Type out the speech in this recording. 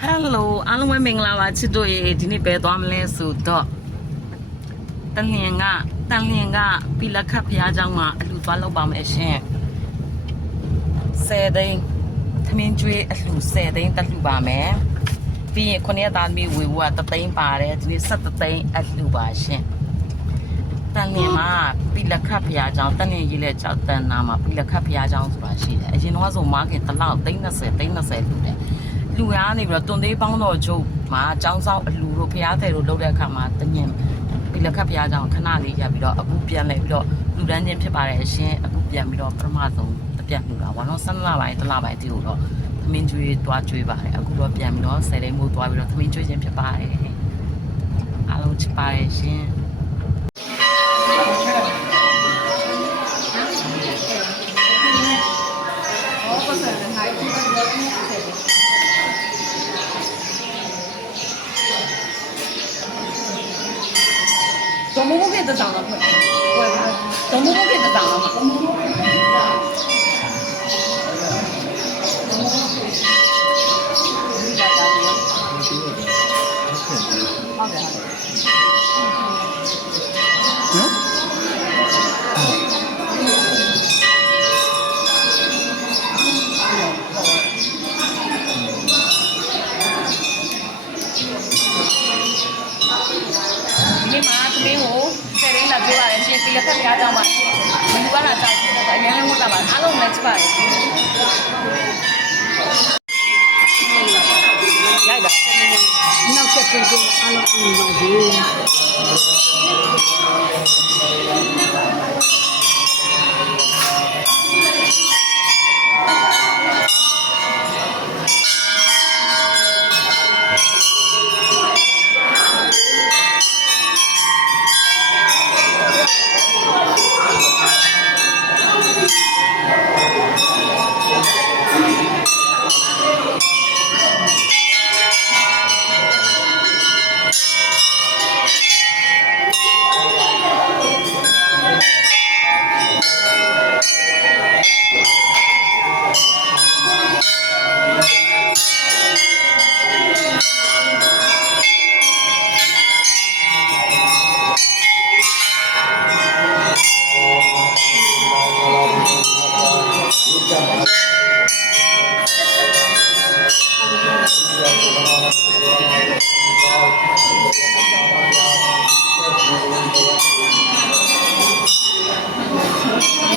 ဟယ်လိုအားလုံးပဲမင်္ဂလာပါချစ်တို့ရေဒီနေ့ပဲသွားမလဲဆိုတော့တန်လျင်ကတန်လျင်ကပီလခတ်ဖျားเจ้าမှာအလူသွားလုပ်ပါမယ်ရှင်ဆယ်သိန်းသမင်းကျွေးအလှဆယ်သိန်းတက်လှပါမယ်ပြီးရင်ခုနှစ်ရက်သားသမီးဝေဝကတသိန်းပါတယ်ဒီနေ့ဆက်တသိန်းအလှပါရှင်တန်လျင်မှာပီလခတ်ဖျားเจ้าတန်လျင်ရေးလက်เจ้าတန်နာမှာပီလခတ်ဖျားเจ้าဆိုတာရှိတယ်အရင်တော့ဆိုမားခင်တစ်လောက်သိန်း30သိန်း30လှတယ် လူရကနေပြီးတော့တွန်သေးပေါင်းတော်ချုပ်မှာအကြောင်းဆောင်အလူတို့ဖျားတယ်တို့လုပ်တဲ့အခါမှာတညင်ဒီလက်ခတ်ဖျားကြောင်ခဏလေးရပြီးတော့အခုပြန်လဲပြီးတော့လူတန်းချင်းဖြစ်ပါတယ်အရှင်အခုပြန်ပြီးတော့ပထမဆုံးတပြတ်မှုတာဘာလို့ဆန်းလာပိုင်းတလပိုင်းတီကိုတော့သမင်းကျွေးတွားကျွေးပါတယ်အခုတော့ပြန်ပြီးတော့ဆယ်လိမ့်မို့တွားပြီးတော့သမင်းကျွေးခြင်းဖြစ်ပါတယ်အားလုံးချစ်ပါတယ်ရှင် 怎么不给他涨了？我怎么不给他涨了嘛？ ဒီမှာသမင်းကိုဆယ်ရင်းလာပြောရတယ်ရှင်ဒီလက်ဖက်ပြားကြောင်းပါရှင်ဒီကလာကြောက်တယ်အရင်လုံးဝတ်တာပါအားလုံးလည်းချပါတယ် Thank you.